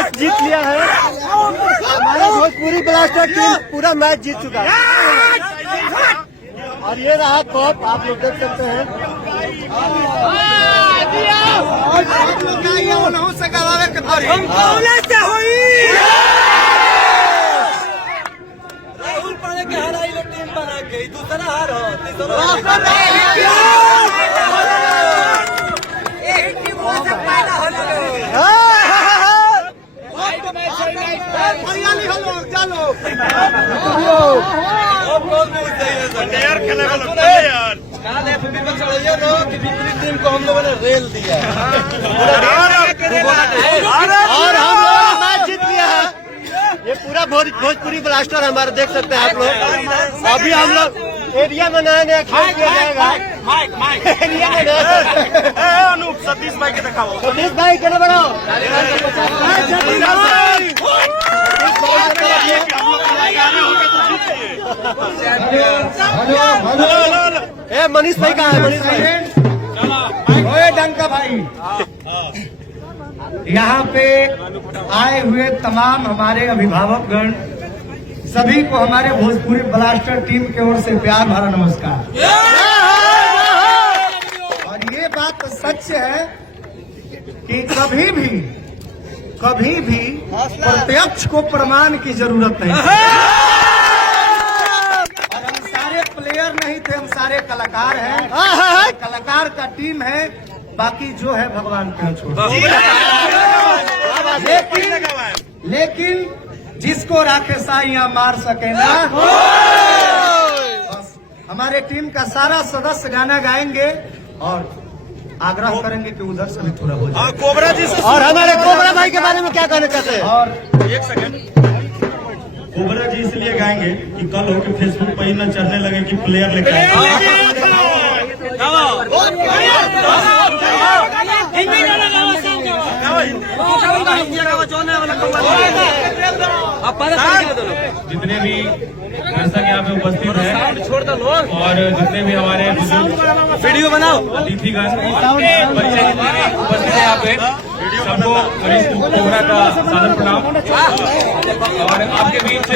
Match जीत लिया है। हमारा भोजपुरी ब्लास्टर टीम पूरा मैच जीत चुका है और ये रहा कप, आप लोग देख सकते हैं। राहुल पाने के हराई लो टीम बना के दूसरा हार हो टीम को हम लोगों ने रेल दिया और हम लोग मैच जीत लिया है। ये पूरा भोजपुरी ब्लास्टर हमारे देख सकते हैं आप लोग। अभी हम लोग एरिया में नया नया खेल किया जाएगा। एरिया में अनूप सतीश भाई के दिखाओ। सतीश भाई क्या बनाओ। ए मनीष भाई कहाँ है? मनीष भाई डंका भाई, यहाँ पे आए हुए तमाम हमारे अभिभावकगण सभी को हमारे भोजपुरी ब्लास्टर टीम की ओर से प्यार भरा नमस्कार। और ये बात सच है कि कभी भी प्रत्यक्ष को प्रमाण की जरूरत नहीं। और हम सारे प्लेयर नहीं थे, हम सारे कलाकार हैं। कलाकार का टीम है, बाकी जो है भगवान पे छोड़। लेकिन जिसको राखे साइयां मार सके ना, बस हमारे टीम का सारा सदस्य गाना गाएंगे और आग्रह करेंगे कि उधर से भी थोड़ा हो जाए। कोबरा जी और हमारे कोबरा भाई के बारे में क्या कहना चाहते हैं? और एक सेकंड, कोबरा जी इसलिए गाएंगे कि कल हो के फेसबुक पर ही न चढ़ने लगे कि प्लेयर लेकर जितने भी दर्शक यहाँ पे उपस्थित हैं और जितने भी हमारे वीडियो बनाओ अतिथिगण परिचय जितने भी उपस्थित है यहाँ पे सबको वरिष्ठ कोबरा का सादर प्रणाम। और आपके बीच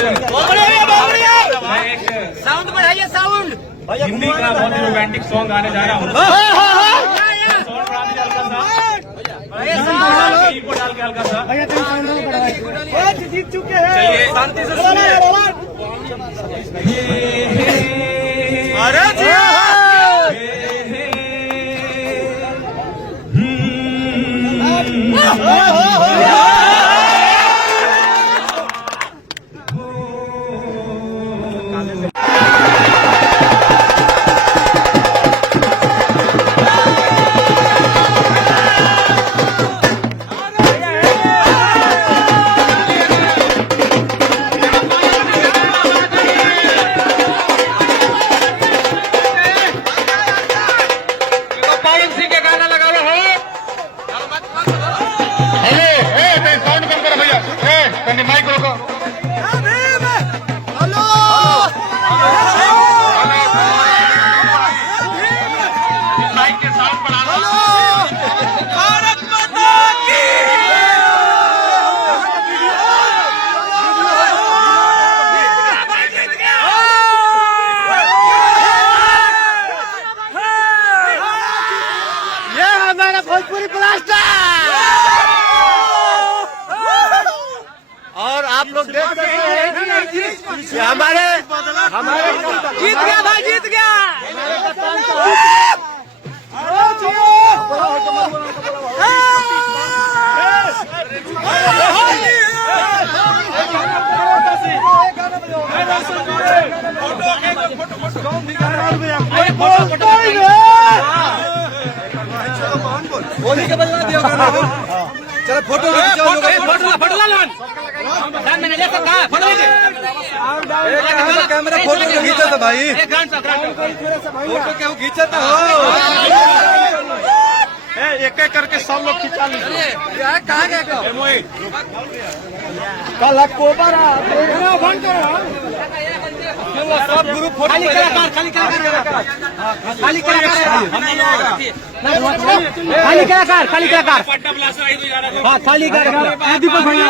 मैं एक साउंड बढ़ाइए, साउंड। हिंदी का बहुत ही रोमांटिक सॉन्ग गाने जा रहा हूँ। सॉन्ग बढ़ा दीजिए हल्का सा, डाल के हल्का सा। जीत चुके हैं। चलिए शांति से सुनिए। अरे जी भोजपुरी ब्लास्टर। और आप लोग देख सकते हैं हमारे जीत गया भाई, जीत गया। होली के बजवा दिया गाना। चलो फोटो फोटो ला लोन मैंने ले सकता है फोटो कैमरा फोटो क्यों खींचा था भाई? फोटो क्यों खींचा था? एक एक करके सब लोग खिंचा लीजिए। कहाँ गया कल कोबरा बंद करो। सब ग्रुप फोटो खाली कलाकार खाली कलाकार खाली कलाकार खाली कलाकार खाली कलाकार पट्टा ब्लास्टर आई तो जा रहा हाँ खाली कलाकार दीपक भैया